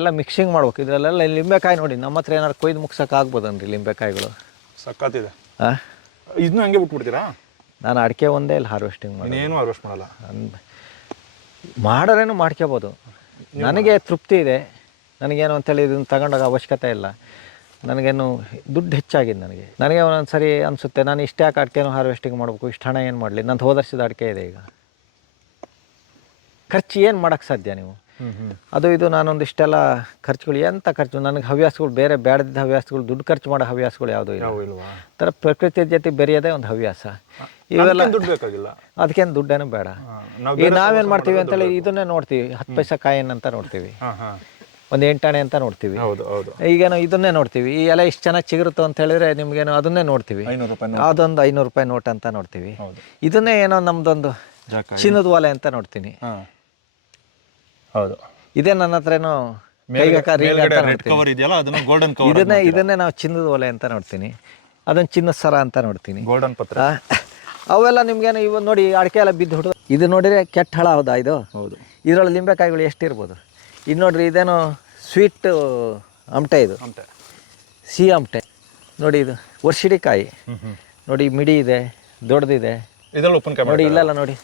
ಎಲ್ಲ ಮಿಕ್ಸಿಂಗ್ ಮಾಡ್ಬೇಕು. ಇದರಲ್ಲೆಲ್ಲ ಲಿಂಬೆಕಾಯಿ ನೋಡಿ, ನಮ್ಮ ಹತ್ರ ಏನಾದ್ರು ಕೊಯ್ದು ಮುಗ್ಸಕ್ಕೆ ಆಗ್ಬೋದನ್ರಿ ಲಿಂಬೆಕಾಯಿಗಳು. ಸಕ್ಕತ್ತಿದೆ. ಇದನ್ನು ಹಂಗೆ ಬಿಟ್ಬಿಡ್ತೀರಾ? ನಾನು ಅಡಿಕೆ ಒಂದೇ ಇಲ್ಲಿ ಹಾರ್ವೆಸ್ಟಿಂಗ್ ಮಾಡಿ, ಏನು ಹಾರ್ವೆಸ್ಟ್ ಮಾಡಲ್ಲ. ಮಾಡೋರೇನು ಮಾಡ್ಕೋಬೋದು. ನನಗೆ ತೃಪ್ತಿ ಇದೆ. ನನಗೇನು ಅಂತೇಳಿ ಇದನ್ನು ತಗೊಂಡೋಗ ಅವಶ್ಯಕತೆ ಇಲ್ಲ. ನನಗೇನು ದುಡ್ಡು ಹೆಚ್ಚಾಗಿದೆ. ನನಗೆ ಒಂದೊಂದು ಸರಿ ಅನಿಸುತ್ತೆ, ನಾನು ಇಷ್ಟೇ ಯಾಕೆ ಅಡಿಕೆನೂ ಹಾರ್ವೆಸ್ಟಿಂಗ್ ಮಾಡಬೇಕು, ಇಷ್ಟು ಹಣ ಏನು ಮಾಡಲಿ, ನಂದು ಹೋದರ್ಸಿದ ಅಡಿಕೆ ಇದೆ. ಈಗ ಖರ್ಚು ಏನು ಮಾಡೋಕ್ಕೆ ಸಾಧ್ಯ ನೀವು? ಅದು ಇದು ನಾನೊಂದಿಷ್ಟೆಲ್ಲ ಖರ್ಚುಗಳು, ಎಂಥ ಖರ್ಚು? ನನಗೆ ಹವ್ಯಾಸಗಳು ಬೇರೆ ಬೇಡದಿದ್ದ ಹವ್ಯಾಸಗಳು, ದುಡ್ಡು ಖರ್ಚು ಮಾಡೋ ಹವ್ಯಾಸಗಳು ಯಾವುದೂ ಇಲ್ಲ. ಥರ ಪ್ರಕೃತಿಯ ಜೊತೆ ಬೆರೆಯೋದೇ ಒಂದು ಹವ್ಯಾಸ. ಇವೆಲ್ಲ ದುಡ್ಡು ಬೇಕಾಗಿಲ್ಲ, ಅದಕ್ಕೇನು ದುಡ್ಡೇನು ಬೇಡ. ಈಗ ನಾವೇನು ಮಾಡ್ತೀವಿ ಅಂತೇಳಿ ಇದನ್ನೇ ನೋಡ್ತೀವಿ, 10 ಪೈಸೆ ಕಾಯಿನ್ ಅಂತ ನೋಡ್ತೀವಿ, ಒಂದು 8 ಆಣೆ ಅಂತ ನೋಡ್ತೀವಿ. ಈಗೇನೋ ಇದನ್ನೇ ನೋಡ್ತೀವಿ, ಈ ಎಲೆ ಇಷ್ಟು ಚೆನ್ನಾಗಿ ಚಿಗುರುತ್ತೋ ಅಂತ ಹೇಳಿದ್ರೆ ನಿಮ್ಗೇನೋ ಅದನ್ನೇ ನೋಡ್ತೀವಿ. ಅದೊಂದು 500 ರೂಪಾಯಿ ನೋಟ್ ಅಂತ ನೋಡ್ತೀವಿ. ಇದನ್ನೇ ಏನೋ ನಮ್ದೊಂದು ಚಿನ್ನದ ಒಲೆ ಅಂತ ನೋಡ್ತೀನಿ. ಹೌದು, ಇದೇ ನನ್ನ ಹತ್ರನೋ ಇದನ್ನೇ ನಾವು ಚಿನ್ನದ ಒಲೆ ಅಂತ ನೋಡ್ತೀನಿ. ಅದೊಂದು ಚಿನ್ನದ ಸರ ಅಂತ ನೋಡ್ತೀನಿ. ಗೋಲ್ಡನ್ ಪತ್ರ ಅವೆಲ್ಲ ನಿಮ್ಗೇನು ಇವ ನೋಡಿ, ಅಡಿಕೆ ಎಲ್ಲ ಬಿದ್ದು ಹುಡುಗ ಇದು ನೋಡಿದ್ರೆ ಕೆಟ್ಟ ಹಳ. ಹೌದಾ? ಇದು ಹೌದು. ಇದರೊಳಗೆ ಲಿಂಬೆಕಾಯಿಗಳು ಎಷ್ಟಿರ್ಬೋದು? ಇದು ನೋಡ್ರಿ, ಇದೇನೋ ಸ್ವೀಟ್ ಆಮಟೆ, ಇದು ಸಿಹಿ ಆಮಟೆ ನೋಡಿ. ಇದು ವರ್ಷಿಡಿಕಾಯಿ ನೋಡಿ, ಮಿಡಿ ಇದೆ, ದೊಡ್ಡದಿದೆ. ಇದರಲ್ಲಿ ಉಪ್ಪಿನಕಾಯಿ ನೋಡಿ, ಇಲ್ಲಲ್ಲ ನೋಡಿ,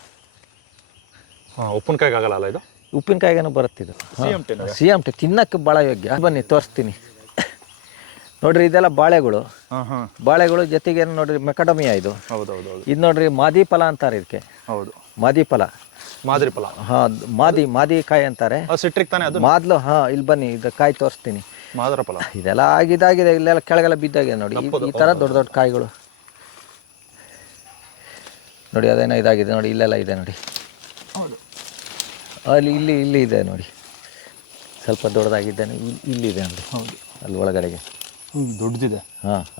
ಉಪ್ಪಿನಕಾಯಿಗೆ ಆಗಲ್ಲ ಇದು. ಉಪ್ಪಿನಕಾಯಿಗೇನು ಬರುತ್ತಿದ್ದು ಸಿಹಿ ಆಮಟೆ, ತಿನ್ನಕ್ಕೆ ಭಾಳ ಯೋಗ್ಯ. ಬನ್ನಿ ತೋರಿಸ್ತೀನಿ ನೋಡ್ರಿ. ಇದೆಲ್ಲ ಬಾಳೆಗಳು ಜೊತೆಗೆ ಏನು ನೋಡ್ರಿ, ಮೆಕಡಮಿಯಾ ಇದು. ಇದು ನೋಡ್ರಿ, ಮಾದಿ ಫಲ ಅಂತಾರೆ ಇದಕ್ಕೆ. ಹೌದು, ಮಾದಿ ಫಲ, ಮಾದರಿ ಫಲ. ಮಾದಿ ಕಾಯಿ ಅಂತಾರೆ. ಸಿಟ್ರಿಕ್ ತಾನೆ ಅದು? ಮಾದ್ಲು. ಇಲ್ಲಿ ಬನ್ನಿ, ಇದು ಕಾಯಿ ತೋರಿಸ್ತೀನಿ. ಮಾದರ ಫಲ ಇದೆಲ್ಲ ಆಗಿದಾಗಿದೆ, ಇಲ್ಲೆಲ್ಲ ಕೆಳಗೆಲ್ಲ ಬಿದ್ದಾಗಿದೆ ನೋಡಿ. ಈ ಥರ ದೊಡ್ಡ ದೊಡ್ಡ ಕಾಯಿಗಳು ನೋಡಿ. ಅದೇನೋ ಇದಾಗಿದೆ ನೋಡಿ, ಇಲ್ಲೆಲ್ಲ ಇದೆ ನೋಡಿ. ಇಲ್ಲಿ ಇದೆ ನೋಡಿ, ಸ್ವಲ್ಪ ದೊಡ್ಡದಾಗಿದ್ದಾನೆ. ಇಲ್ಲಿದೆ ನೋಡಿ. ಹೌದು, ಅಲ್ಲಿ ಒಳಗಡೆಗೆ ದೊಡ್ಡದಿದೆ.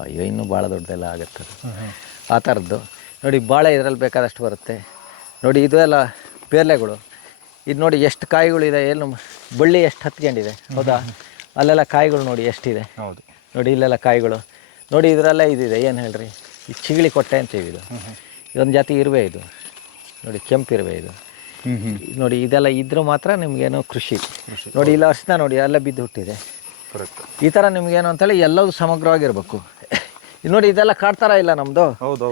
ಅಯ್ಯೋ, ಇನ್ನೂ ಭಾಳ ದೊಡ್ಡದೆಲ್ಲ ಆಗುತ್ತೆ ಆ ಥರದ್ದು ನೋಡಿ. ಬಾಳೆ ಇದರಲ್ಲಿ ಬೇಕಾದಷ್ಟು ಬರುತ್ತೆ ನೋಡಿ. ಇದು ಎಲ್ಲ ಪೇರ್ಲೆಗಳು. ಇದು ನೋಡಿ ಎಷ್ಟು ಕಾಯಿಗಳಿದೆ, ಏನು ಬಳ್ಳಿ ಎಷ್ಟು ಹತ್ಕೊಂಡಿದೆ. ಹೌದಾ? ಅಲ್ಲೆಲ್ಲ ಕಾಯಿಗಳು ನೋಡಿ ಎಷ್ಟಿದೆ. ಹೌದು ನೋಡಿ, ಇಲ್ಲೆಲ್ಲ ಕಾಯಿಗಳು ನೋಡಿ. ಇದರಲ್ಲೇ ಇದಿದೆ, ಏನು ಹೇಳ್ರಿ, ಈ ಚಿಗಳಿ ಕೊಟ್ಟೆ ಅಂತೀವಿ. ಇದೊಂದು ಜಾತಿ ಇರುವೆ. ಇದು ನೋಡಿ, ಕೆಂಪು ಇರುವೆ ಇದು ನೋಡಿ. ಇದೆಲ್ಲ ಇದ್ರೂ ಮಾತ್ರ ನಿಮಗೇನೋ ಕೃಷಿ ನೋಡಿ. ಇಲ್ಲ ಅರ್ಶಿನ ನೋಡಿ, ಎಲ್ಲ ಬಿದ್ದು ಹುಟ್ಟಿದೆ. ಈ ಥರ ನಿಮ್ಗೇನು ಅಂತೇಳಿ ಎಲ್ಲವೂ ಸಮಗ್ರವಾಗಿರ್ಬೇಕು. ಇದು ನೋಡಿ, ಇದೆಲ್ಲ ಕಾಡ್ತಾರ ಇಲ್ಲ ನಮ್ಮದು. ಹೌದು.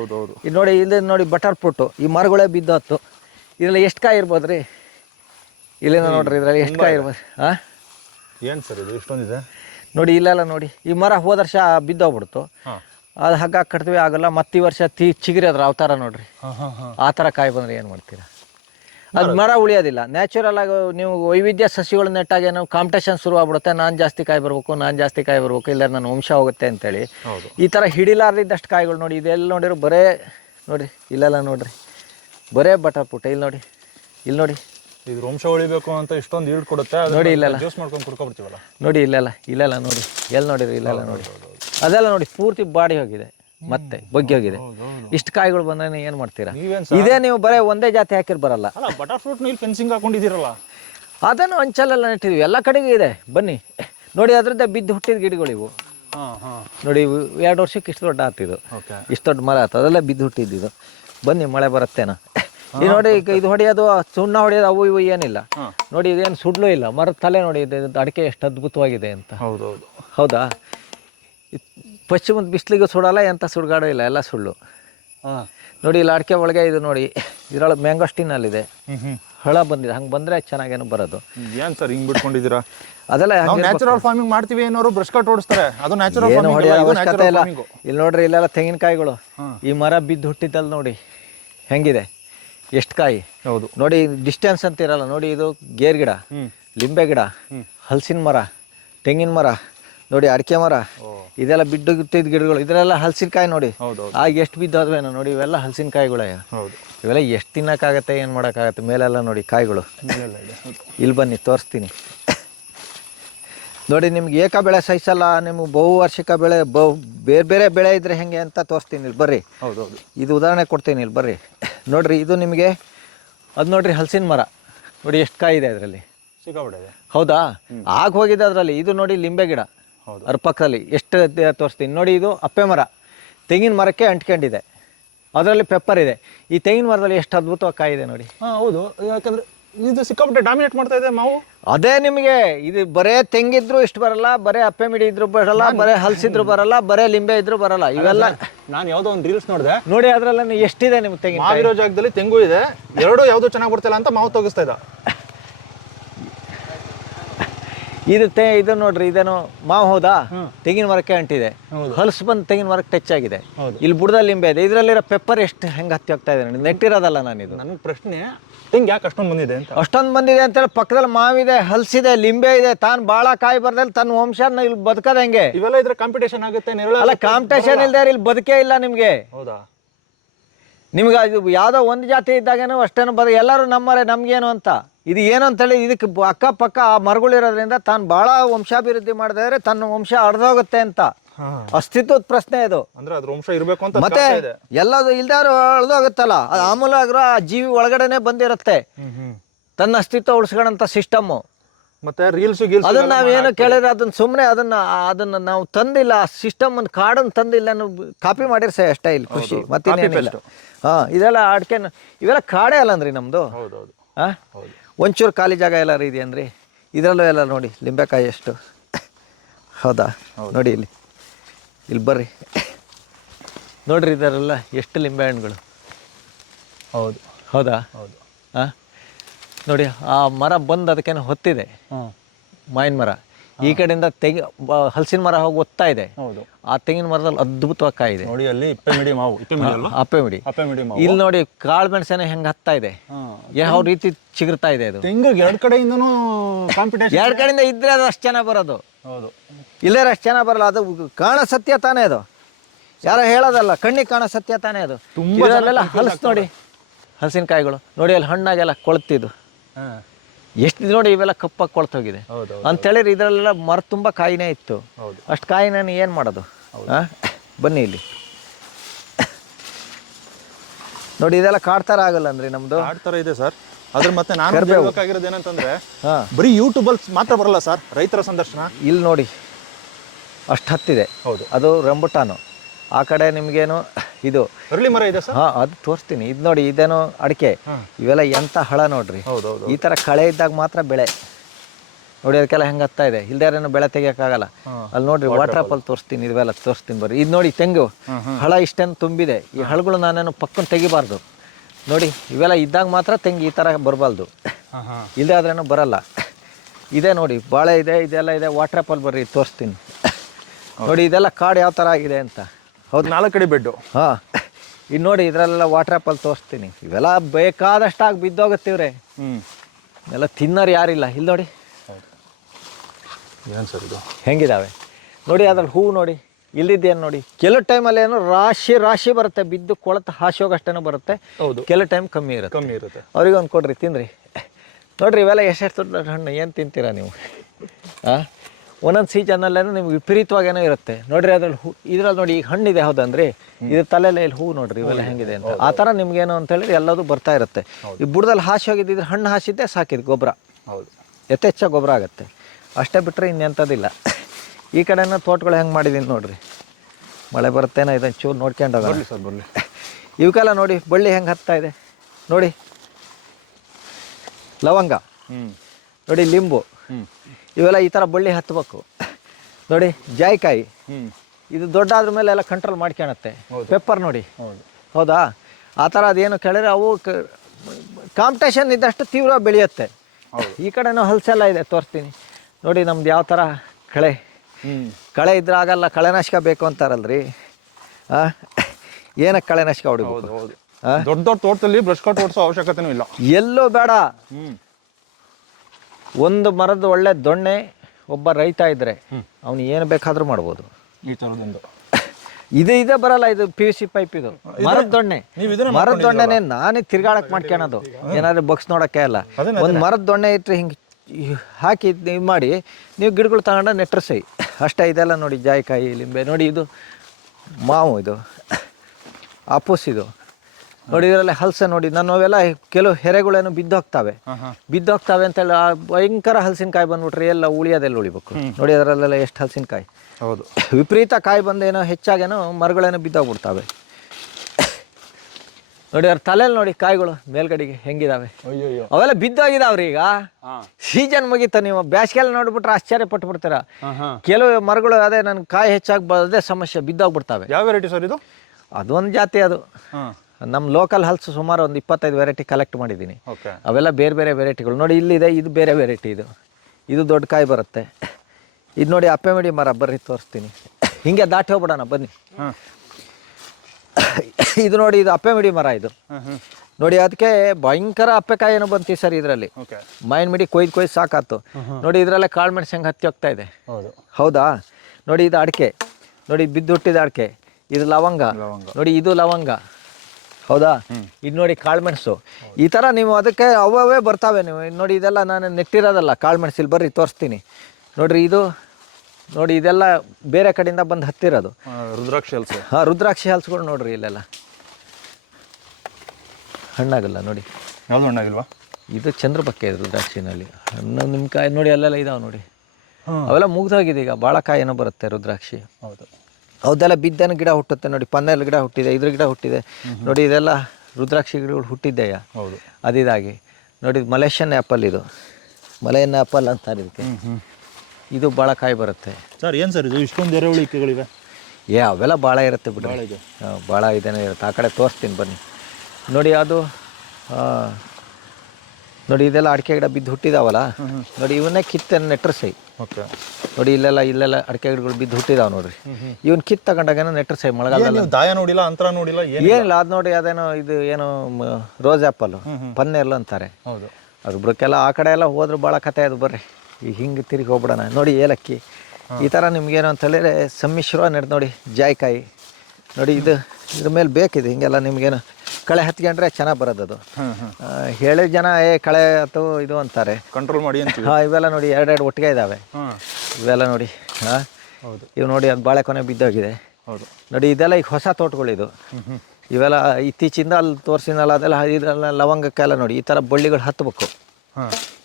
ಇದು ನೋಡಿ, ಇಲ್ಲಿ ನೋಡಿ, ಬಟರ್ ಫ್ರೂಟು, ಈ ಮರಗಳೇ ಬಿದ್ದು ಹತ್ತು. ಇದರಲ್ಲಿ ಎಷ್ಟು ಕಾಯಿ ಇರ್ಬೋದು ರೀ? ಇಲ್ಲೇನೋ ನೋಡ್ರಿ, ಇದರಲ್ಲಿ ಎಷ್ಟು ಕಾಯಿ ಇರ್ಬೋದು? ಏನು ಸರ್ ಇದು ಇಷ್ಟೊಂದಿದೆ ನೋಡಿ. ಇಲ್ಲೆಲ್ಲ ನೋಡಿ, ಈ ಮರ ಹೋದ ವರ್ಷ ಬಿದ್ದೋಗ್ಬಿಡ್ತು. ಅದು ಹಗ್ಗ ಕಟ್ತೀವಿ, ಆಗಲ್ಲ. ಮತ್ತೆ ಈ ವರ್ಷ ಚಿಗುರಿ ಅದ್ರ ಅವತಾರ ನೋಡ್ರಿ. ಆ ಥರ ಕಾಯಿ ಬಂದರೆ ಏನು ಮಾಡ್ತೀರಾ? ಅದು ಮರ ಉಳಿಯೋದಿಲ್ಲ. ನ್ಯಾಚುರಲ್ ಆಗಿ ನೀವು ವೈವಿಧ್ಯ ಸಸಿಗಳು ನೆಟ್ಟಾಗ ಏನೋ ಕಾಂಪಿಟೇಷನ್ ಶುರು ಆಗ್ಬಿಡುತ್ತೆ. ನಾನು ಜಾಸ್ತಿ ಕಾಯಿ ಬರಬೇಕು, ಇಲ್ಲ ನನ್ನ ವಂಶ ಹೋಗುತ್ತೆ ಅಂತೇಳಿ. ಈ ಥರ ಹಿಡಿಲಾರ್ದಿದ್ದಷ್ಟು ಕಾಯಿಗಳು ನೋಡಿ. ಇದೆಲ್ಲ ನೋಡಿರೋ ಬರೇ ನೋಡಿರಿ, ಇಲ್ಲೆಲ್ಲ ನೋಡ್ರಿ, ಬರೇ ಬಟರ್ ಪುಟ್ಟ. ಇಲ್ಲಿ ನೋಡಿ, ಇದು ವಂಶ ಉಳಿಬೇಕು ಅಂತ ಇಷ್ಟೊಂದು ಈಲ್ಡ್ ಕೊಡುತ್ತೆ ನೋಡಿ. ಇಲ್ಲೆಲ್ಲ ಜ್ಯೂಸ್ ಮಾಡ್ಕೊಂಡು ಕುಡ್ಕೊಬಿಡ್ತೀವಲ್ಲ ನೋಡಿ. ಇಲ್ಲೆಲ್ಲ ನೋಡಿ, ಎಲ್ಲಿ ನೋಡಿರಿ, ಇಲ್ಲೆಲ್ಲ ನೋಡಿ. ಅದೆಲ್ಲ ನೋಡಿ, ಪೂರ್ತಿ ಬಾಡಿ ಹೋಗಿದೆ, ಮತ್ತೆ ಬಗ್ಗಿ ಹೋಗಿದೆ. ಇಷ್ಟು ಕಾಯಿಗಳು ಬಂದ್ರೆ ಏನು ಮಾಡ್ತೀರಾ? ಇದೇ ನೀವು ಬರೀ ಒಂದೇ ಜಾತಿ ಹಾಕಿರ್ ಬರಲ್ಲ. ಬಟರ್ ಫ್ರೂಟ್ ನೀವು ಫೆನ್ಸಿಂಗ್ ಹಾಕೊಂಡಿದ್ದೀರಲ್ಲ, ಅದನ್ನು ಅಂಚಲೆಲ್ಲ ನೆಟ್ಟಿದ್ವಿ, ಎಲ್ಲ ಕಡೆಗೂ ಇದೆ. ಬನ್ನಿ ನೋಡಿ, ಅದರದ್ದೇ ಬಿದ್ದು ಹುಟ್ಟಿದ ಗಿಡಗಳು ಇವು ನೋಡಿ. 2 ವರ್ಷಕ್ಕೆ ಇಷ್ಟು ದೊಡ್ಡ ಆತಿದ್ದು, ಇಷ್ಟು ದೊಡ್ಡ ಮರ ಆಯ್ತು, ಅದೆಲ್ಲ ಬಿದ್ದು ಹುಟ್ಟಿದ್ದು. ಬನ್ನಿ, ಮಳೆ ಬರುತ್ತೇನೋ. ಈ ನೋಡಿ, ಇದು ಹೊಡೆಯೋದು, ಸುಣ್ಣ ಹೊಡೆಯೋದು, ಅವು ಇವು ಏನಿಲ್ಲ ನೋಡಿ. ಇದೇನು ಸುಡ್ಲು ಇಲ್ಲ. ಮರದ ತಲೆ ನೋಡಿ, ಅಡಿಕೆ ಎಷ್ಟು ಅದ್ಭುತವಾಗಿದೆ ಅಂತ. ಹೌದಾ? ಪಶ್ಚಿಮದ ಬಿಸಿಲಿಗೂ ಸುಡಲ್ಲ, ಎಂಥ ಸುಡುಗಾಡು ಇಲ್ಲ, ಎಲ್ಲ ಸುಳ್ಳು ನೋಡಿ. ಇಲ್ಲಿ ಅಡಿಕೆ ಒಳಗೆ ಇದು ನೋಡಿ, ಇದರೊಳಗೆ ಮ್ಯಾಂಗೋಸ್ಟಿನಲ್ಲಿದೆ, ಹಳ ಬಂದಿದೆ. ಹಂಗೆ ಬಂದರೆ ಚೆನ್ನಾಗೇನು ಬರೋದು. ಏನು ಸರ್ ಹಿಂಗೆ ಬಿಟ್ಕೊಂಡಿದ್ದೀರಾ? ಅದೆಲ್ಲ ನ್ಯಾಚುರಲ್ ಫಾರ್ಮಿಂಗ್ ಮಾಡ್ತೀವಿ ಏನೋರು ಬ್ರಷ್ ಕಟ್ ಓಡಿಸ್ತಾರೆ, ಅದು ನ್ಯಾಚುರಲ್ ಏನು ಹೊಡೆಯೋ ಅವಶ್ಯಕತೆ ಇಲ್ಲ. ಇಲ್ಲಿ ನೋಡ್ರಿ, ಇಲ್ಲೆಲ್ಲ ತೆಂಗಿನಕಾಯಿಗಳು, ಈ ಮರ ಬಿದ್ದು ಹುಟ್ಟಿದ್ದಲ್ಲಿ ನೋಡಿ ಹೆಂಗಿದೆ, ಎಷ್ಟು ಕಾಯಿ. ಹೌದು ನೋಡಿ, ಡಿಸ್ಟೆನ್ಸ್ ಅಂತ ಇರಲ್ಲ ನೋಡಿ. ಇದು ಗೇರ್ ಗಿಡ, ಲಿಂಬೆ ಗಿಡ, ಹಲಸಿನ ಮರ, ತೆಂಗಿನ ಮರ ನೋಡಿ, ಅಡಿಕೆ ಮರ, ಇದೆಲ್ಲ ಬಿದ್ದು ಹುಟ್ಟಿದ ಗಿಡಗಳು. ಇದರೆಲ್ಲ ಹಲಸಿನಕಾಯಿ ನೋಡಿ. ಆಗ ಎಷ್ಟು ಬಿದ್ದೋದ್ವೇನೋ ನೋಡಿ. ಇವೆಲ್ಲ ಹಲಸಿನಕಾಯಿಗಳೇ. ಇವೆಲ್ಲ ಎಷ್ಟು ತಿನ್ನೋಕ್ಕಾಗತ್ತೆ, ಏನು ಮಾಡೋಕ್ಕಾಗತ್ತೆ? ಮೇಲೆಲ್ಲ ನೋಡಿ ಕಾಯಿಗಳು. ಇಲ್ಲಿ ಬನ್ನಿ, ತೋರಿಸ್ತೀನಿ ನೋಡಿ. ನಿಮ್ಗೆ ಏಕ ಬೆಳೆ ಸಹಿಸಲ್ಲ, ನಿಮ್ಗೆ ಬಹುವಾರ್ಷಿಕ ಬೆಳೆ, ಬೇರೆ ಬೇರೆ ಬೆಳೆ ಇದ್ರೆ ಹೆಂಗೆ ಅಂತ ತೋರಿಸ್ತೀನಿ. ಇಲ್ಲಿ ಬರ್ರಿ. ಇದು ಉದಾಹರಣೆ ಕೊಡ್ತೀನಿ, ಇಲ್ಲಿ ಬರ್ರಿ ನೋಡ್ರಿ. ಇದು ನಿಮಗೆ ಅದು ನೋಡ್ರಿ, ಹಲಸಿನ ಮರ ನೋಡಿ, ಎಷ್ಟು ಕಾಯಿ ಇದೆ ಅದರಲ್ಲಿ. ಹೌದಾ? ಆಗ ಹೋಗಿದೆ ಅದರಲ್ಲಿ. ಇದು ನೋಡಿ, ಲಿಂಬೆ ಗಿಡ ಅದ್ರ ಪಕ್ಕದಲ್ಲಿ ಎಷ್ಟು ತೋರಿಸ್ತೀನಿ ನೋಡಿ. ಇದು ಅಪ್ಪೆ ಮರ, ತೆಂಗಿನ ಮರಕ್ಕೆ ಅಂಟ್ಕೊಂಡಿದೆ, ಅದರಲ್ಲಿ ಪೆಪ್ಪರ್ ಇದೆ. ಈ ತೆಂಗಿನ ಮರದಲ್ಲಿ ಎಷ್ಟು ಅದ್ಭುತವಾಗಿ ಕಾಯಿ ಇದೆ ನೋಡಿ. ಹೌದು, ಯಾಕಂದರೆ ಇದು ಸಿಕ್ಕಾಪಟ್ಟೆ ಡಾಮಿನೇಟ್ ಮಾಡ್ತಾ ಇದೆ ಮಾವು. ಅದೇ ನಿಮಗೆ ಇದು ಬರೇ ತೆಂಗಿದ್ರು ಇಷ್ಟು ಬರಲ್ಲ, ಬರೇ ಅಪ್ಪೆ ಮಿಡಿ ಇದ್ರು ಬರಲ್ಲ, ಬರೇ ಹಲಸಿದ್ರು ಬರಲ್ಲ, ಬರೇ ಲಿಂಬೆ ಇದ್ರು ಬರಲ್ಲ. ಇವೆಲ್ಲ ನಾನು ಯಾವುದೋ ಒಂದು ರೀಲ್ಸ್ ನೋಡಿದೆ ನೋಡಿ, ಅದ್ರಲ್ಲಿ ಎಷ್ಟಿದೆ ನಿಮ್ಗೆ ತೆಂಗಿನ ಮಾವಿರೋ ಜಾಗದಲ್ಲಿ ತೆಂಗು ಇದೆ, ಎರಡೂ ಯಾವ್ದು ಚೆನ್ನಾಗಿ ಬರ್ತಿಲ್ಲ ಅಂತ ಮಾವು ತೋಗಿಸ್ತಾ ಇದ್ದ. ಇದು ನೋಡ್ರಿ, ಇದೇನೋ ಮಾವು ಹೌದಾ, ತೆಂಗಿನ ಮರಕ್ಕೆ ಅಂಟಿದೆ. ಹಲಸು ಬಂದು ತೆಂಗಿನ ಮರಕ್ಕೆ ಟಚ್ ಆಗಿದೆ. ಇಲ್ಲಿ ಬುಡದಲ್ಲಿ ಲಿಂಬೆ ಇದೆ. ಇದರಲ್ಲಿರೋ ಪೆಪ್ಪರ್ ಎಷ್ಟು ಹೆಂಗೆ ಹತ್ತಿ ಹೋಗ್ತಾ ಇದೆ ನೋಡಿ. ನೆಟ್ಟಿರೋದಲ್ಲ ನಾನಿದು. ನನ್ನ ಪ್ರಶ್ನೆ ತೆಂಗು ಯಾಕೆ ಅಷ್ಟೊಂದು ಬಂದಿದೆ ಅಂತ. ಅಷ್ಟೊಂದು ಬಂದಿದೆ ಅಂತೇಳಿ ಪಕ್ಕದಲ್ಲಿ ಮಾವಿದೆ, ಹಲಸಿದೆ, ಲಿಂಬೆ ಇದೆ. ತಾನು ಭಾಳ ಕಾಯಿ ಬರ್ದಲ್ಲಿ ತನ್ನ ವಂಶನ ಇಲ್ಲಿ ಬದುಕದ ಹೆಂಗೆ? ಇವೆಲ್ಲ ಇದ್ರೆ ಕಾಂಪಿಟೇಷನ್ ಆಗುತ್ತೆ. ಅಲ್ಲ, ಕಾಂಪಿಟೇಷನ್ ಇಲ್ದೇ ಇಲ್ಲಿ ಬದುಕೇ ಇಲ್ಲ ನಿಮಗೆ. ಹೌದಾ? ನಿಮ್ಗೆ ಅದು ಯಾವುದೋ ಒಂದು ಜಾತಿ ಇದ್ದಾಗೇನೋ ಅಷ್ಟೇನೋ ಎಲ್ಲರೂ ನಮ್ಮರೆ ನಮ್ಗೇನು ಅಂತ. ಇದು ಏನು ಅಂತೇಳಿ ಇದಕ್ಕೆ ಅಕ್ಕಪಕ್ಕ ಆ ಮರಗಳಿರೋದ್ರಿಂದ ತಾನು ಭಾಳ ವಂಶಾಭಿವೃದ್ಧಿ ಮಾಡಿದ್ರೆ ತನ್ನ ವಂಶ ಅರ್ಧೋಗುತ್ತೆ ಅಂತ ಅಸ್ತಿತ್ವದ ಪ್ರಶ್ನೆ ಇದು. ಅಂದ್ರೆ ಅದ್ರ ವಂಶ ಇರಬೇಕು ಅಂತ ಮತ್ತೆ ಎಲ್ಲದು ಇಲ್ದಾರು ಅಳ್ದೋಗುತ್ತಲ್ಲ, ಅದು ಆಮೂಲ ಆ ಜೀವಿ ಒಳಗಡೆನೆ ಬಂದಿರುತ್ತೆ ತನ್ನ ಅಸ್ತಿತ್ವ ಉಳಿಸ್ಕೊಳ್ಳೋಂಥ ಸಿಸ್ಟಮ್ಮು. ಮತ್ತೆ ರೀಲ್ಸ್ ಗೀಲ್ಸ್ ಅದನ್ನ ನಾವೇನು ಕೇಳಿದ್ರೆ ಅದನ್ನ ಸುಮ್ಮನೆ ಅದನ್ನ ನಾವು ತಂದಿಲ್ಲ, ಆ ಸಿಸ್ಟಮ್ ಒಂದು ಕಾಡನ್ನು ತಂದಿಲ್ಲ, ಕಾಪಿ ಮಾಡಿರ್ಸೆ ಅಷ್ಟೇ ಇಲ್ಲಿ ಖುಷಿ. ಮತ್ತಿನ್ನೇನಿಲ್ಲ. ಇದೆಲ್ಲ ಅಡಿಕೆ, ಇವೆಲ್ಲ ಕಾಡೇ ಅಲ್ಲ ಅಂದ್ರಿ ನಮ್ದು. ಒಂಚೂರು ಖಾಲಿ ಜಾಗ ಎಲ್ಲಾರು ಇದೆಯನ್ರಿ. ಇದರಲ್ಲೂ ಎಲ್ಲ ನೋಡಿ ಲಿಂಬೆಕಾಯಿ ಎಷ್ಟು. ಹೌದಾ? ನೋಡಿ ಇಲ್ಲಿ ಬರ್ರಿ, ನೋಡ್ರಿ ಇದರೆಲ್ಲ ಎಷ್ಟು ಲಿಂಬೆ ಹಣ್ಣುಗಳು. ಹೌದು. ಹೌದಾ? ಹೌದು. ನೋಡಿ ಆ ಮರ ಬಂದು ಅದಕ್ಕೇನು ಹೊತ್ತಿದೆ, ಮಾವಿನ ಮರ. ಈ ಕಡೆಯಿಂದ ಹಲಸಿನ ಮರ ಹೋಗಿ ಒತ್ತಾ ಇದೆ. ಆ ತೆಂಗಿನ ಮರದಲ್ಲಿ ಅದ್ಭುತವಾಗಿ ಕಾಯಿದೆ ನೋಡಿ. ಅಲ್ಲಿ ಅಪ್ಪೆ ಮಿಡಿ. ಇಲ್ಲಿ ನೋಡಿ ಕಾಳು ಮೆಣಸೇನೆ ಹೆಂಗೆ ಹತ್ತಾ ಇದೆ, ಯಾವ ರೀತಿ ಚಿಗುರ್ತಾ ಇದೆ ಅದು. ತೆಂಗಿಗೆ ಎರಡು ಕಡೆಯಿಂದನೂ ಕಾಂಪಿಟೇಷನ್. ಎರಡು ಕಡೆಯಿಂದ ಇದ್ರೆ ಅದು ಅಷ್ಟು ಚೆನ್ನಾಗಿ ಬರೋದು. ಹೌದು. ಇಲ್ಲೇ ಅಷ್ಟು ಚೆನ್ನಾಗಿ ಬರಲ್ಲ. ಅದು ಕಾಣ ಸತ್ಯ ತಾನೇ ಅದು, ಯಾರೋ ಹೇಳೋದಲ್ಲ, ಕಣ್ಣಿಗೆ ಕಾಣೋ ಸತ್ಯ ತಾನೇ ಅದು. ಇದರಲ್ಲೆಲ್ಲ ಹಲಸು ನೋಡಿ, ಹಲಸಿನಕಾಯಿಗಳು ನೋಡಿ, ಅಲ್ಲಿ ಹಣ್ಣಾಗೆಲ್ಲ ಕೊಳ್ತಿದ್ದು ಎಷ್ಟು ನೋಡಿ. ಇವೆಲ್ಲ ಕಪ್ಪಾಗಿ ಕೊಳ್ತೋಗಿದೆ ಅಂತೇಳಿದ್ರೆ ಇದರಲ್ಲೆಲ್ಲ ಮರ ತುಂಬ ಕಾಯಿನೇ ಇತ್ತು. ಅಷ್ಟು ಕಾಯಿನ ಏನು ಮಾಡೋದು? ಬನ್ನಿ ಇಲ್ಲಿ ನೋಡಿ, ಇದೆಲ್ಲ ಕಾಡ್ತಾರ ಆಗಲ್ಲ ಅಂದ್ರೆ ನಮ್ದು ಕಾಡ್ತಾರ ಇದೆ ಸರ್. ಅದ್ರ ಮತ್ತೆ ನಾನು ಹೇಳ್ಬೇಕಾಗಿರೋದು ಏನಂತಂದ್ರೆ, ಬರೀ ಯೂಟ್ಯೂಬಲ್ಲಿ ಮಾತ್ರ ಬರಲ್ಲ ಸರ್ ರೈತರ ಸಂದರ್ಶನ. ಇಲ್ಲಿ ನೋಡಿ ಅಷ್ಟು ಹತ್ತಿದೆ. ಹೌದು. ಅದು ರಂಬುಟಾನು. ಆ ಕಡೆ ನಿಮ್ಗೇನು ಇದು ಅರಳಿ ಮರ ಇದೆ ಸರ್. ಅದು ತೋರಿಸ್ತೀನಿ. ಇದು ನೋಡಿ, ಇದೇನು ಅಡಿಕೆ. ಇವೆಲ್ಲ ಎಂತ ಹಳ ನೋಡ್ರಿ. ಈ ತರ ಕಳೆ ಇದ್ದಾಗ ಮಾತ್ರ ಬೆಳೆ ನೋಡಿ. ಅದಕ್ಕೆಲ್ಲ ಹೆಂಗೆ ಹತ್ತಾ ಇದೆ, ಇಲ್ದಾರೇನು ಬೆಳೆ ತೆಗಿಯೋಕ್ಕಾಗಲ್ಲ. ಅಲ್ಲಿ ನೋಡ್ರಿ ವಾಟರ್ ಆಪಲ್ ತೋರಿಸ್ತೀನಿ, ಇವೆಲ್ಲ ತೋರಿಸ್ತೀನಿ ಬರ್ರಿ. ಇದು ನೋಡಿ ತೆಂಗು ಹಳ ಇಷ್ಟೇನು ತುಂಬಿದೆ. ಈ ಹಳಗಳು ನಾನೇನು ಪಕ್ಕನ ತೆಗಿಬಾರ್ದು ನೋಡಿ. ಇವೆಲ್ಲ ಇದ್ದಾಗ ಮಾತ್ರ ತೆಂಗು ಈ ಥರ ಬರಬಾರ್ದು, ಇಲ್ಲದೆ ಆದ್ರೇನು ಬರಲ್ಲ. ಇದೆ ನೋಡಿ, ಬಾಳೆ ಇದೆ, ಇದೆಲ್ಲ ಇದೆ. ವಾಟರ್ ಆಪಲ್ ಬರ್ರಿ ತೋರಿಸ್ತೀನಿ ನೋಡಿ. ಇದೆಲ್ಲ ಕಾಡು ಯಾವ ಥರ ಆಗಿದೆ ಅಂತ. ಹೌದು, 4 ಕಡೆ ಬೆಡ್ಡು. ಇನ್ನು ನೋಡಿ, ಇದರಲ್ಲೆಲ್ಲ ವಾಟರ್ ಆಪಲ್ ತೋರಿಸ್ತೀನಿ. ಇವೆಲ್ಲ ಬೇಕಾದಷ್ಟಾಗಿ ಬಿದ್ದೋಗುತ್ತೀವ್ರೆ. ಎಲ್ಲ ತಿನ್ನೋರು ಯಾರಿಲ್ಲ. ಇಲ್ಲಿ ನೋಡಿ ಏನು ಸರ್ ಇದು ಹೆಂಗಿದಾವೆ ನೋಡಿ. ಅದ್ರಲ್ಲಿ ಹೂವು ನೋಡಿ, ಇಲ್ಲಿದ್ದೇನು ನೋಡಿ. ಕೆಲವು ಟೈಮಲ್ಲಿ ಏನು ರಾಶಿ ರಾಶಿ ಬರುತ್ತೆ, ಬಿದ್ದು ಕೊಳತು ಹಾಸಿ ಹೋಗಷ್ಟೇನೂ ಬರುತ್ತೆ. ಕೆಲವು ಟೈಮ್ ಕಮ್ಮಿ ಇರುತ್ತೆ. ಅವ್ರಿಗೆ ಒಂದು ಕೊಡ್ರಿ, ತಿನ್ನಿರಿ. ನೋಡಿರಿ ಇವೆಲ್ಲ ಎಷ್ಟೆಷ್ಟು ದೊಡ್ಡ ಹಣ್ಣು. ಏನು ತಿಂತೀರಾ ನೀವು? ಒಂದೊಂದು ಸೀಸನ್ನಲ್ಲೇನೋ ನಿಮ್ಗೆ ವಿಪರೀತವಾಗೇನೋ ಇರುತ್ತೆ ನೋಡ್ರಿ. ಅದ್ರಲ್ಲಿ ಇದ್ರಲ್ಲಿ ನೋಡಿ, ಈಗ ಹಣ್ಣಿದೆ ಹೌದಂದ್ರಿ, ಇದು ತಲೆಯಲ್ಲಿ ಇಲ್ಲಿ ಹೂವು ನೋಡ್ರಿ, ಇವೆಲ್ಲ ಹೆಂಗಿದೆ ಅಂತ. ಆ ಥರ ನಿಮ್ಗೇನು ಅಂತ ಹೇಳಿದ್ರೆ ಎಲ್ಲದೂ ಬರ್ತಾ ಇರುತ್ತೆ. ಈ ಬುಡದಲ್ಲಿ ಹಾಸಿ ಹೋಗಿದ್ದಿದ್ರೆ ಹಣ್ಣು ಹಾಸಿದ್ದೆ ಸಾಕಿದ್ದು ಗೊಬ್ಬರ. ಹೌದು, ಯಥೇಚ್ಛ ಗೊಬ್ಬರ ಆಗುತ್ತೆ. ಅಷ್ಟೇ ಬಿಟ್ಟರೆ ಇನ್ನೆಂಥದ್ದಿಲ್ಲ. ಈ ಕಡೆನೂ ತೋಟಗಳು ಹೆಂಗೆ ಮಾಡಿದ್ದೀನಿ ನೋಡ್ರಿ. ಮಳೆ ಬರುತ್ತೇನೋ, ಇದನ್ನು ಚೂರು ನೋಡ್ಕೊಂಡು ಹೋಗೋಣ ಸರ್. ಬರಲಿ. ಇವಕ್ಕೆಲ್ಲ ನೋಡಿ ಬಳ್ಳಿ ಹೆಂಗೆ ಹತ್ತಾ ಇದೆ ನೋಡಿ. ಲವಂಗ ನೋಡಿ, ಲಿಂಬು, ಇವೆಲ್ಲ ಈ ಥರ ಬಳ್ಳಿ ಹತ್ತಬೇಕು ನೋಡಿ. ಜಾಯಿಕಾಯಿ ಇದು ದೊಡ್ಡಾದ್ರ ಮೇಲೆ ಎಲ್ಲ ಕಂಟ್ರೋಲ್ ಮಾಡ್ಕೊಳತ್ತೆ. ಪೆಪ್ಪರ್ ನೋಡಿ, ಹೌದಾ? ಆ ಥರ ಅದೇನು ಕೇಳಿದ್ರೆ ಅವು ಕಾಂಪಿಟೇಷನ್ ಇದ್ದಷ್ಟು ತೀವ್ರ ಬೆಳೆಯುತ್ತೆ. ಈ ಕಡೆನೂ ಹಲಸೆಲ್ಲ ಇದೆ, ತೋರಿಸ್ತೀನಿ ನೋಡಿ. ನಮ್ದು ಯಾವ ಥರ ಕಳೆ ಇದ್ರೆ ಆಗಲ್ಲ, ಕಳೆನಾಶಕ ಬೇಕು ಅಂತಾರಲ್ರಿ. ಏನಕ್ಕೆ ಕಳೆನಾಶಕ ಹೊಡಿಬೋದು? ದೊಡ್ಡ ದೊಡ್ಡ ತೋಟದಲ್ಲಿ ಬ್ರಷ್ ಕಟ್ ಓಡಿಸೋ ಅವಶ್ಯಕತೆನೂ ಇಲ್ಲ, ಎಲ್ಲೂ ಬೇಡ. ಒಂದು ಮರದ ಒಳ್ಳೆ ದೊಣ್ಣೆ ಒಬ್ಬ ರೈತ ಇದ್ರೆ ಅವನು ಏನು ಬೇಕಾದ್ರೂ ಮಾಡ್ಬೋದು. ಈ ಥರದೊಂದು ಇದೇ ಬರಲ್ಲ, ಇದು PVC ಪೈಪ್. ಇದು ಮರದ ದೊಣ್ಣೆ. ಮರದ ದೊಣ್ಣೆನೆ ನಾನೇ ತಿರ್ಗಾಡಕ್ ಮಾಡ್ಕೊಳೋದು, ಏನಾದ್ರು ಬಗ್ಸ್ ನೋಡಕ್ಕೆ ಅಲ್ಲ. ಒಂದು ಮರದ ದೊಣ್ಣೆ ಇಟ್ಟರೆ ಹಿಂಗೆ ಹಾಕಿ ಇದು ಮಾಡಿ ನೀವು ಗಿಡಗಳು ತಗೊಂಡು ನೆಟ್ಟರ್ಸಿ ಅಷ್ಟೇ. ಇದೆಲ್ಲ ನೋಡಿ, ಜಾಯಿಕಾಯಿ, ಲಿಂಬೆ ನೋಡಿ, ಇದು ಮಾವು, ಇದು ಅಪ್ಪುಸ್, ಇದು ನೋಡಿ. ಇದರಲ್ಲಿ ಹಲಸೆ ನೋಡಿ. ನನ್ನವೆಲ್ಲ ಕೆಲವು ಹೆರೆಗಳೇನು ಬಿದ್ದೋಗ್ತವೆ ಅಂತೇಳಿ ಭಯಂಕರ ಹಲಸಿನಕಾಯಿ ಬಂದ್ಬಿಟ್ರೆ ಎಲ್ಲ ಉಳಿಯೋದೆಲ್ಲ ಉಳಿಬೇಕು ನೋಡಿ. ಅದರಲ್ಲೆಲ್ಲ ಎಷ್ಟು ಹಲಸಿನಕಾಯಿ. ಹೌದು, ವಿಪರೀತ ಕಾಯಿ ಬಂದೇನೋ ಹೆಚ್ಚಾಗೇನೋ ಮರಗಳೇನೋ ಬಿದ್ದೋಗ್ಬಿಡ್ತವೆ. ನೋಡಿ ಅವ್ರ ತಲೆಯಲ್ಲಿ ನೋಡಿ ಕಾಯಿಗಳು ಮೇಲ್ಗಡೆಗೆ ಹೆಂಗಿದಾವೆ. ಅಯ್ಯೋ ಅವೆಲ್ಲ ಬಿದ್ದೋಗಿದಾವ್ರಿ ಈಗ. ಹಾ ಸೀಸನ್ ಮುಗೀತ. ನೀವು ಬೇಸಿಗೆಲ್ಲ ನೋಡ್ಬಿಟ್ರೆ ಆಶ್ಚರ್ಯ ಪಟ್ಟು ಬಿಡ್ತೀರ. ಹಾ ಕೆಲವು ಮರಗಳು ಅದೇ ನನ್ ಕಾಯಿ ಹೆಚ್ಚಾಗಿ ಬರದೇ ಸಮಸ್ಯೆ ಬಿದ್ದೋಗ್ಬಿಡ್ತಾವೆ. ಯಾವ ವೆರೈಟಿ ಸರ್ ಇದು? ಅದೊಂದು ಜಾತಿ ಅದು. ಹಾ ನಮ್ಮ ಲೋಕಲ್ ಹಲ್ಸ್ ಸುಮಾರು ಒಂದು 25 ವೆರೈಟಿ ಕಲೆಕ್ಟ್ ಮಾಡಿದ್ದೀನಿ. ಓಕೆ. ಅವೆಲ್ಲ ಬೇರೆ ಬೇರೆ ವೆರೈಟಿಗಳು ನೋಡಿ. ಇಲ್ಲಿದೆ, ಇದು ಬೇರೆ ವೆರೈಟಿ. ಇದು ದೊಡ್ಡ ಕಾಯಿ ಬರುತ್ತೆ. ಇದು ನೋಡಿ ಅಪ್ಪೆ ಮಿಡಿ ಮರ, ಬರ್ರಿ ತೋರಿಸ್ತೀನಿ. ಹಿಂಗೆ ದಾಟಿ ಹೋಗ್ಬಿಡೋಣ ಬನ್ನಿ. ಇದು ನೋಡಿ, ಇದು ಅಪ್ಪೆ ಮಿಡಿ ಮರ. ಇದು ನೋಡಿ, ಅದಕ್ಕೆ ಭಯಂಕರ ಅಪ್ಪೆಕಾಯಿ ಏನೋ ಬಂತು ಸರ್ ಇದರಲ್ಲಿ. ಮಾವಿನ ಮಿಡಿ ಕೊಯ್ದು ಸಾಕಾತು. ನೋಡಿ ಇದರಲ್ಲೇ ಕಾಳು ಮೆಣಸು ಹೆಂಗೆ ಹತ್ತಿ ಹೋಗ್ತಾ ಇದೆ. ಹೌದಾ? ನೋಡಿ ಇದು ಅಡಿಕೆ, ನೋಡಿ ಬಿದ್ದು ಹುಟ್ಟಿದ ಅಡಿಕೆ. ಇದು ಲವಂಗ ನೋಡಿ, ಇದು ಲವಂಗ. ಹೌದಾ? ಇದು ನೋಡಿ ಕಾಳುಮೆಣಸು. ಈ ಥರ ನೀವು ಅದಕ್ಕೆ ಅವೇ ಬರ್ತಾವೆ. ನೀವು ನೋಡಿ, ಇದೆಲ್ಲ ನಾನು ನೆಟ್ಟಿರೋದಲ್ಲ ಕಾಳುಮೆಣಸು. ಇಲ್ಲಿ ಬರ್ರಿ ತೋರಿಸ್ತೀನಿ. ನೋಡ್ರಿ ಇದು ನೋಡಿ, ಇದೆಲ್ಲ ಬೇರೆ ಕಡೆಯಿಂದ ಬಂದು ಹತ್ತಿರೋದು ರುದ್ರಾಕ್ಷಿ ಹಲ್ಸು. ಹಾಂ, ರುದ್ರಾಕ್ಷಿ ಹಲ್ಸ್ಗಳು ನೋಡ್ರಿ. ಇಲ್ಲೆಲ್ಲ ಹಣ್ಣಾಗಲ್ಲ ನೋಡಿ. ಯಾವುದು ಹಣ್ಣಾಗಿಲ್ವಾ? ಇದು ಚಂದ್ರಬಕ್ಕೆ ಇದು ರುದ್ರಾಕ್ಷಿನಲ್ಲಿ ಹಣ್ಣು. ನಿಮ್ಮ ಕಾಯಿ ನೋಡಿ ಅಲ್ಲೆಲ್ಲ ಇದಾವೆ ನೋಡಿ. ಅವೆಲ್ಲ ಮುಗ್ದೋಗಿದೆ. ಈಗ ಭಾಳ ಕಾಯಿ ಏನೋ ಬರುತ್ತೆ ರುದ್ರಾಕ್ಷಿ. ಹೌದು. ಹೌದೆಲ್ಲ ಬಿದ್ದನ ಗಿಡ ಹುಟ್ಟುತ್ತೆ ನೋಡಿ. ಪನ್ನೆಲ್ಲ ಗಿಡ ಹುಟ್ಟಿದೆ, ಇದ್ರ ಗಿಡ ಹುಟ್ಟಿದೆ ನೋಡಿ. ಇದೆಲ್ಲ ರುದ್ರಾಕ್ಷಿ ಗಿಡಗಳು ಹುಟ್ಟಿದ್ದೆಯಾ. ಹೌದು. ಅದಿದಾಗಿ ನೋಡಿ. ಮಲೇಷಿಯನ್ ಆ್ಯಪಲ್, ಇದು ಮಲಯನ್ ಆ್ಯಪಲ್ ಅಂತಾರೆ ಇದಕ್ಕೆ. ಇದು ಭಾಳ ಕಾಯಿ ಬರುತ್ತೆ ಸರ್. ಏನು ಸರ್ ಇದು ಇಷ್ಟೊಂದು ಎರೆಹುಳಿಕೆಗಳಿವೆ? ಅವೆಲ್ಲ ಭಾಳ ಇರುತ್ತೆ ಬಿಡಿ. ಭಾಳ ಇದೇನೇ ಇರುತ್ತೆ. ಆ ಕಡೆ ತೋರಿಸ್ತೀನಿ ಬನ್ನಿ. ನೋಡಿ ಅದು ನೋಡಿ, ಇದೆಲ್ಲ ಅಡಿಕೆ ಗಿಡ ಬಿದ್ದು ಹುಟ್ಟಿದಾವಲ್ಲ ನೋಡಿ. ಇವನ್ನೇ ಕಿತ್ತ ನೆಟ್ರಸೈ. ಓಕೆ. ನೋಡಿ ಇಲ್ಲೆಲ್ಲ ಅಡಿಕೆ ಗಿಡಗಳು ಬಿದ್ದು ಹುಟ್ಟಿದಾವೆ ನೋಡ್ರಿ. ಇವನ್ ಕಿತ್ತು ತಗೊಂಡಾಗ ನೆಟ್ರಸೈ. ಮಳೆಗಾಲದಲ್ಲಿ ದಾಯ ನೋಡಿಲ್ಲ, ಅಂತರ ನೋಡಿಲ್ಲ, ಏನಿಲ್ಲ. ಅದು ನೋಡಿ, ಅದೇನೋ ಇದು ಏನೋ ರೋಸ್ ಆ್ಯಪಲ್, ಪನ್ನೆರ್ಲು ಅಂತಾರೆ. ಹೌದು. ಅದು ಬುಡಕ್ಕೆಲ್ಲ ಆ ಕಡೆ ಎಲ್ಲ ಹೋದ್ರೆ ಭಾಳ ಕತೆ. ಅದು ಬರ್ರಿ ಈಗ ಹಿಂಗೆ ತಿರುಗಿ ಹೋಗ್ಬಿಡೋಣ. ನೋಡಿ ಏಲಕ್ಕಿ. ಈ ಥರ ನಿಮ್ಗೇನು ಅಂತ ಹೇಳಿದ್ರೆ ಸಮ್ಮಿಶ್ರ ನೆಡ್ದು ನೋಡಿ. ಜಾಯಿಕಾಯಿ ನೋಡಿ. ಇದ್ರ ಮೇಲೆ ಬೇಕಿದೆ ಹಿಂಗೆಲ್ಲ. ನಿಮ್ಗೇನು ಕಳೆ ಹತ್ಕೊಂಡ್ರೆ ಚೆನ್ನಾಗಿ ಬರೋದು. ಅದು ಹೇಳಿದ ಜನ ಕಳೆ ಅಥವಾ ಇದು ಅಂತಾರೆ, ಕಂಟ್ರೋಲ್ ಮಾಡಿ ಅಂತ. ಹಾಂ, ಇವೆಲ್ಲ ನೋಡಿ ಎರಡೆರಡು ಒಟ್ಟಿಗೆ ಇದ್ದಾವೆ. ಇವೆಲ್ಲ ನೋಡಿ. ಹಾಂ, ಹೌದು. ಇವು ನೋಡಿ, ಅದು ಬಾಳೆಕೊನೆ ಬಿದ್ದೋಗಿದೆ. ಹೌದು. ನೋಡಿ ಇದೆಲ್ಲ ಈಗ ಹೊಸ ತೋಟಗಳಿದು. ಇವೆಲ್ಲ ಇತ್ತೀಚಿಂದ ಅಲ್ಲಿ ತೋರಿಸಿನಲ್ಲ, ಅದೆಲ್ಲ ಇದೆಲ್ಲ ಲವಂಗಕ್ಕೆಲ್ಲ ನೋಡಿ ಈ ಥರ ಬಳ್ಳಿಗಳು ಹತ್ತಬೇಕು.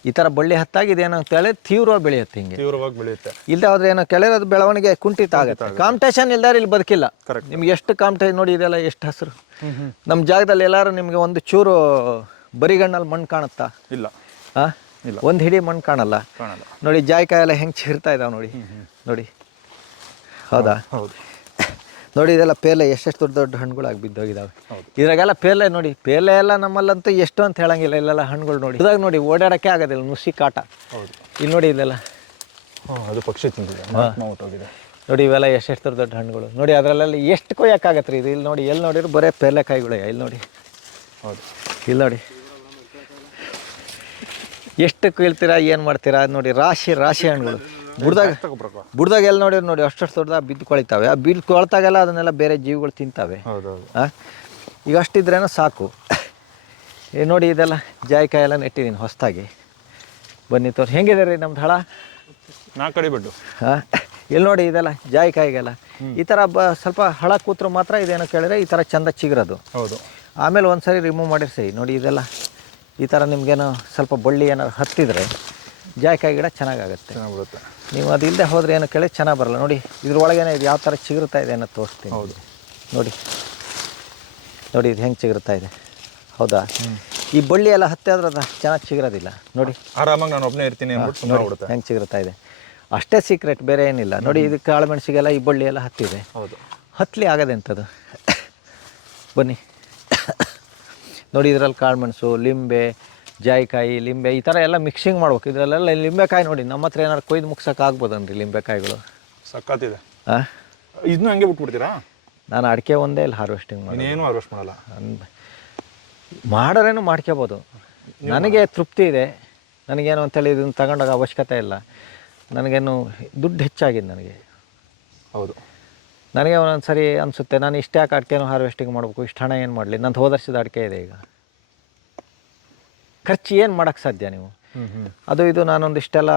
ಈ ಥರ ಬಳ್ಳಿ ಹತ್ತಾಗಿ ಇದೇನು ಅಂತ ಹೇಳಿ ತೀವ್ರವಾಗಿ ಬೆಳೆಯುತ್ತೆ. ಹಿಂಗೆ ತೀವ್ರವಾಗಿ ಬೆಳೆಯುತ್ತೆ. ಇಲ್ಲದೆ ಹೋದ್ರೆ ಏನೋ ಕೆಳರೋದು ಬೆಳವಣಿಗೆ ಕುಂಠಿತ ಆಗುತ್ತೆ. ಕಾಂಪಿಟೇಷನ್ ಇಲ್ದಾರೆ ಇಲ್ಲಿ ಬದುಕಿಲ್ಲ. ನಿಮ್ಗೆ ಎಷ್ಟು ಕಾಂಪಿಟೇಷನ್ ನೋಡಿ. ಇದೆಲ್ಲ ಎಷ್ಟು ಹಸಿರು. ನಮ್ಮ ಜಾಗದಲ್ಲಿ ಎಲ್ಲರೂ ನಿಮಗೆ ಒಂದು ಚೂರು ಬರಿಗಣ್ಣಲ್ಲಿ ಮಣ್ಣು ಕಾಣುತ್ತಾ? ಇಲ್ಲ. ಹಾಂ, ಇಲ್ಲ. ಒಂದು ಹಿಡಿ ಮಣ್ಣು ಕಾಣಲ್ಲ. ನೋಡಿ ಜಾಯಿಕಾಯಿ ಎಲ್ಲ ಹೆಂಗೆ ಚಿರ್ತಾ ಇದಾವೆ ನೋಡಿ. ನೋಡಿ. ಹೌದಾ? ಹೌದು. ನೋಡಿ ಇದೆಲ್ಲ ಪೇರ್ಲೆ ಎಷ್ಟೆಷ್ಟು ದೊಡ್ಡ ದೊಡ್ಡ ಹಣ್ಣುಗಳಾಗಿ ಬಿದ್ದೋಗಿದ್ದಾವೆ. ಇದ್ರಾಗೆಲ್ಲ ಪೇರ್ಲೆ ನೋಡಿ. ಪೇರ್ಲೆ ಎಲ್ಲ ನಮ್ಮಲ್ಲಂತೂ ಎಷ್ಟು ಅಂತ ಹೇಳಂಗಿಲ್ಲ. ಇಲ್ಲೆಲ್ಲ ಹಣ್ಣುಗಳು ನೋಡಿ. ಇದಾಗ ನೋಡಿ ಓಡಾಡೋಕ್ಕೆ ಆಗೋದಿಲ್ಲ, ನುಸಿ ಕಾಟ. ಹೌದು. ಇಲ್ಲಿ ನೋಡಿ ಇದೆಲ್ಲ ಅದು ಪಕ್ಷಿ ತಿಂದಿದೆ ನೋಡಿ. ಇವೆಲ್ಲ ಎಷ್ಟೆಷ್ಟು ದೊಡ್ಡ ದೊಡ್ಡ ಹಣ್ಣುಗಳು ನೋಡಿ. ಅದರಲ್ಲೆಲ್ಲ ಎಷ್ಟು ಕೊಯ್ಯೋಕ್ಕಾಗತ್ತೆ ರೀ ಇದು. ಇಲ್ಲಿ ನೋಡಿ, ಎಲ್ಲಿ ನೋಡಿದ್ರು ಬರೀ ಪೇರ್ಲೆ ಕಾಯಿಗಳೇ. ಇಲ್ಲಿ ನೋಡಿ. ಹೌದು. ಇಲ್ಲಿ ನೋಡಿ ಎಷ್ಟು ಕೀಳ್ತೀರಾ, ಏನು ಮಾಡ್ತೀರಾ ನೋಡಿ. ರಾಶಿ ರಾಶಿ ಹಣ್ಣುಗಳು. ಬುಡ್ದಾಗ ಎಲ್ಲ ನೋಡಿದ್ರೆ ನೋಡಿ ಅಷ್ಟು ದೊಡ್ಡದಾಗ ಬಿದ್ದು ಕೊಳಿತಾವೆ. ಆ ಬಿದ್ದು ಕೊಳ್ತಾಗೆಲ್ಲ ಅದನ್ನೆಲ್ಲ ಬೇರೆ ಜೀವಿಗಳು ತಿಂತಾವೆ. ಹಾಂ, ಈಗ ಅಷ್ಟಿದ್ರೇನೋ ಸಾಕು. ನೋಡಿ ಇದೆಲ್ಲ ಜಾಯಿಕಾಯಿ ಎಲ್ಲ ನೆಟ್ಟಿದ್ದೀನಿ ಹೊಸದಾಗಿ. ಬನ್ನಿ ತೋರಿ ಹೆಂಗಿದೆ ರೀ ನಮ್ದು ಹಳ. 4 ಅಡಿ ಬೆಡ್ಡು. ಹಾಂ, ಇಲ್ಲಿ ನೋಡಿ ಇದೆಲ್ಲ ಜಾಯಿಕಾಯಿಗೆಲ್ಲ ಈ ಥರ ಸ್ವಲ್ಪ ಹಳ ಕೂತ್ರು ಮಾತ್ರ ಇದೇನೋ ಕೇಳಿದ್ರೆ ಈ ಥರ ಚಂದ ಚಿಗುರೋದು. ಹೌದು. ಆಮೇಲೆ ಒಂದು ಸರಿ ರಿಮೂವ್ ಮಾಡಿರ್ಸಿ ನೋಡಿ. ಇದೆಲ್ಲ ಈ ಥರ ನಿಮಗೇನೋ ಸ್ವಲ್ಪ ಬಳ್ಳಿ ಏನಾದ್ರು ಹತ್ತಿದ್ರೆ ಜಾಯಿಕಾಯಿ ಗಿಡ ಚೆನ್ನಾಗಾಗುತ್ತೆ. ಚೆನ್ನಾಗಿರುತ್ತೆ. ನೀವು ಅದು ಇಲ್ಲದೆ ಹೋದ್ರೆ ಏನೋ ಕೇಳಿ ಚೆನ್ನಾಗಿ ಬರಲ್ಲ. ನೋಡಿ ಇದ್ರೊಳಗೇನೆ ಇದು ಯಾವ ಥರ ಚಿಗುರ್ತಾ ಇದೆ ಅನ್ನೋ ತೋರಿಸ್ತೀನಿ. ಹೌದು. ನೋಡಿ ನೋಡಿ ಇದು ಹೆಂಗೆ ಚಿಗುರ್ತಾ ಇದೆ. ಹೌದಾ? ಈ ಬಳ್ಳಿ ಎಲ್ಲ ಹತ್ತಿ ಆದ್ರೆ ಅದು ಚೆನ್ನಾಗಿ ಚಿಗುರೋದಿಲ್ಲ ನೋಡಿ. ಆರಾಮಾಗಿ ನಾನು ಒಬ್ಬನೇ ಇರ್ತೀನಿ ಹೆಂಗೆ ಚಿಗುರ್ತಾ ಇದೆ. ಅಷ್ಟೇ ಸೀಕ್ರೆಟ್, ಬೇರೆ ಏನಿಲ್ಲ. ನೋಡಿ ಇದು ಕಾಳು ಮೆಣಸಿಗೆಲ್ಲ ಈ ಬಳ್ಳಿ ಎಲ್ಲ ಹತ್ತಿದೆ. ಹೌದು. ಹತ್ತಲಿ ಆಗದೆ ಅಂಥದ್ದು. ಬನ್ನಿ ನೋಡಿ. ಇದರಲ್ಲಿ ಕಾಳು ಮೆಣಸು, ಲಿಂಬೆ, ಜಾಯಿಕಾಯಿ, ಲಿಂಬೆ ಈ ಥರ ಎಲ್ಲ ಮಿಕ್ಸಿಂಗ್ ಮಾಡ್ಬೇಕು. ಇದರಲ್ಲೆಲ್ಲ ಲಿಂಬೆಕಾಯಿ ನೋಡಿ. ನಮ್ಮ ಹತ್ರ ಏನಾರು ಕೊಯ್ದು ಮುಗ್ಸೋಕೆ ಆಗ್ಬೋದನ್ರಿ ಲಿಂಬೆಕಾಯಿಗಳು. ಸಕ್ಕತ್ತಿದೆ. ಹಾಂ, ಇದನ್ನು ಹಂಗೆ ಬಿಟ್ಬಿಡ್ತೀರಾ? ನಾನು ಅಡಿಕೆ ಒಂದೇ ಇಲ್ಲಿ ಹಾರ್ವೆಸ್ಟಿಂಗ್ ಮಾಡಿ. ಏನು ಹಾರ್ವೆಸ್ಟ್ ಮಾಡಲ್ಲ. ಮಾಡೋರೇನು ಮಾಡ್ಕೋಬೋದು. ನನಗೆ ತೃಪ್ತಿ ಇದೆ. ನನಗೇನು ಅಂತೇಳಿ ಇದನ್ನು ತಗೊಂಡೋಗ ಅವಶ್ಯಕತೆ ಇಲ್ಲ. ನನಗೇನು ದುಡ್ಡು ಹೆಚ್ಚಾಗಿದೆ ನನಗೆ. ಹೌದು. ನನಗೆ ಒಂದೊಂದು ಸರಿ ಅನಿಸುತ್ತೆ, ನಾನು ಇಷ್ಟೇ ಯಾಕೆ ಅಡಿಕೆನೂ ಹಾರ್ವೆಸ್ಟಿಂಗ್ ಮಾಡಬೇಕು, ಇಷ್ಟು ಹಣ ಏನು ಮಾಡಲಿ. ನಂದು ಹೋದರ್ಸಿದ ಅಡಿಕೆ ಇದೆ. ಈಗ ಖರ್ಚು ಏನು ಮಾಡೋಕ್ಕೆ ಸಾಧ್ಯ ನೀವು? ಅದು ಇದು ನಾನೊಂದಿಷ್ಟೆಲ್ಲ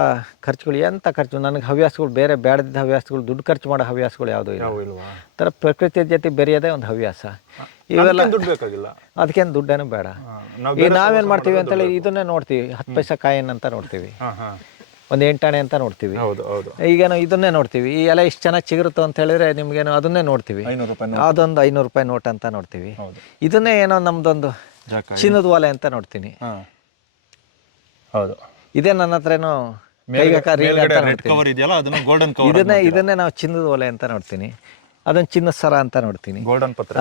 ಖರ್ಚುಗಳು ಎಂಥ ಖರ್ಚು. ನನಗೆ ಹವ್ಯಾಸಗಳು ಬೇರೆ ಬೇಡದಿದ್ದ ಹವ್ಯಾಸಗಳು, ದುಡ್ಡು ಖರ್ಚು ಮಾಡೋ ಹವ್ಯಾಸಗಳು ಯಾವುದೂ ಇಲ್ಲ. ಥರ ಪ್ರಕೃತಿಯ ಜೊತೆ ಬೆರೆಯೋದೇ ಒಂದು ಹವ್ಯಾಸ. ಇವೆಲ್ಲ ದುಡ್ಡು ಬೇಕಾಗಿಲ್ಲ, ಅದಕ್ಕೇನು ದುಡ್ಡೇನು ಬೇಡ. ಈಗ ನಾವೇನು ಮಾಡ್ತೀವಿ ಅಂತೇಳಿ ಇದನ್ನೇ ನೋಡ್ತೀವಿ. 10 ಪೈಸೆ ಕಾಯಿನ್ ಅಂತ ನೋಡ್ತೀವಿ. ಒಂದು ಎಂಟಾಣೆ ಅಂತ ನೋಡ್ತೀವಿ. ಹೌದು ಹೌದು. ಈಗೇನೋ ಇದನ್ನೇ ನೋಡ್ತೀವಿ, ಈ ಎಲೆ ಇಷ್ಟು ಚೆನ್ನಾಗಿ ಚಿಗುರುತ್ತೋ ಅಂತ ಹೇಳಿದ್ರೆ ನಿಮ್ಗೇನೋ ಅದನ್ನೇ ನೋಡ್ತೀವಿ, 500 ರೂಪಾಯಿ ಅದೊಂದು 500 ರೂಪಾಯಿ ನೋಟ್ ಅಂತ ನೋಡ್ತೀವಿ. ಹೌದು. ಇದನ್ನೇ ಏನೋ ನಮ್ದೊಂದು ಜಾಕಾಯಿ. ಚಿನ್ನದ ಓಲೆ ಅಂತ ನೋಡ್ತೀನಿ. ಹೌದು. ಇದೇ ನನ್ನ ಹತ್ರನೋ ಕೈಗೆ ರಿಂಗ್ ಅಂತ ರೆಡ್ ಕವರ್ ಇದೆಯಲ್ಲ ಅದನ್ನ ಗೋಲ್ಡನ್ ಕವರ್. ಇದನ್ನೇ ನಾವು ಚಿನ್ನದ ಓಲೆ ಅಂತ ನೋಡ್ತೀನಿ, ಅದನ್ನು ಚಿನ್ನದ ಸರ ಅಂತ ನೋಡ್ತೀನಿ. ಗೋಲ್ಡನ್ ಪತ್ರ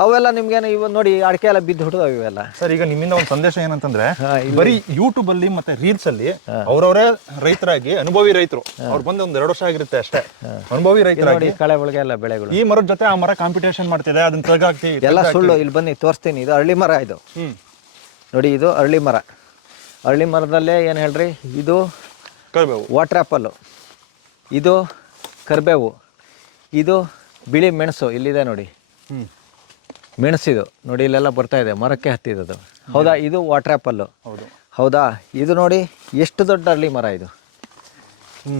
ಅವೆಲ್ಲ ನಿಮ್ಗೇನು ಇವ ನೋಡಿ ಅಡಿಕೆ ಎಲ್ಲ ಬಿದ್ದು ಹುಡುಗವು ಇವೆಲ್ಲ. ಸರ್ ಈಗ ನಿಮ್ಮಿಂದ ಒಂದು ಸಂದೇಶ ಏನಂತಂದ್ರೆ ಬರೀ ಯೂಟ್ಯೂಬ್ ಅಲ್ಲಿ ಮತ್ತೆ ರೀಲ್ಸ್ ಅಲ್ಲಿ ಅವ್ರವರೇ ರೈತರಾಗಿ ಅನುಭವಿ ರೈತರು ಅವ್ರು ಬಂದು ಒಂದ್ 2 ವರ್ಷ ಆಗಿರುತ್ತೆ ಅಷ್ಟೇ, ಅನುಭವಿ ರೈತರಾಗಿ ನೋಡಿ ಕಳೆ ಒಳಗೆ ಎಲ್ಲ ಬೆಳೆಗಳು ಈ ಮರದ ಜೊತೆ ಆ ಮರ ಕಾಂಪಿಟೇಷನ್ ಮಾಡ್ತಿದೆ, ಅದನ್ನ ತೆಗೆದಾಕ್ತಿ ಎಲ್ಲ ಸುಳ್ಳು. ಇಲ್ಲಿ ಬನ್ನಿ ತೋರಿಸ್ತೀನಿ, ಇದು ಅರಳಿ ಮರ. ಇದು ನೋಡಿ, ಇದು ಅರಳಿ ಮರ. ಅರಳಿ ಮರದಲ್ಲೇ ಏನು ಹೇಳ್ರಿ, ಇದು ಕರಿಬೇವು, ವಾಟರ್ ಆ್ಯಪಲ್ಲು, ಇದು ಕರಿಬೇವು, ಇದು ಬಿಳಿ ಮೆಣಸು ಇಲ್ಲಿದೆ ನೋಡಿ, ಮೆಣಸಿದು ನೋಡಿ ಇಲ್ಲೆಲ್ಲ ಬರ್ತಾ ಇದೆ, ಮರಕ್ಕೆ ಹತ್ತಿದ್ದು. ಹೌದಾ, ಇದು ವಾಟರ್ ಆ್ಯಪಲ್ಲು. ಹೌದಾ, ಇದು ನೋಡಿ ಎಷ್ಟು ದೊಡ್ಡ ಅರಳಿ ಮರ ಇದು.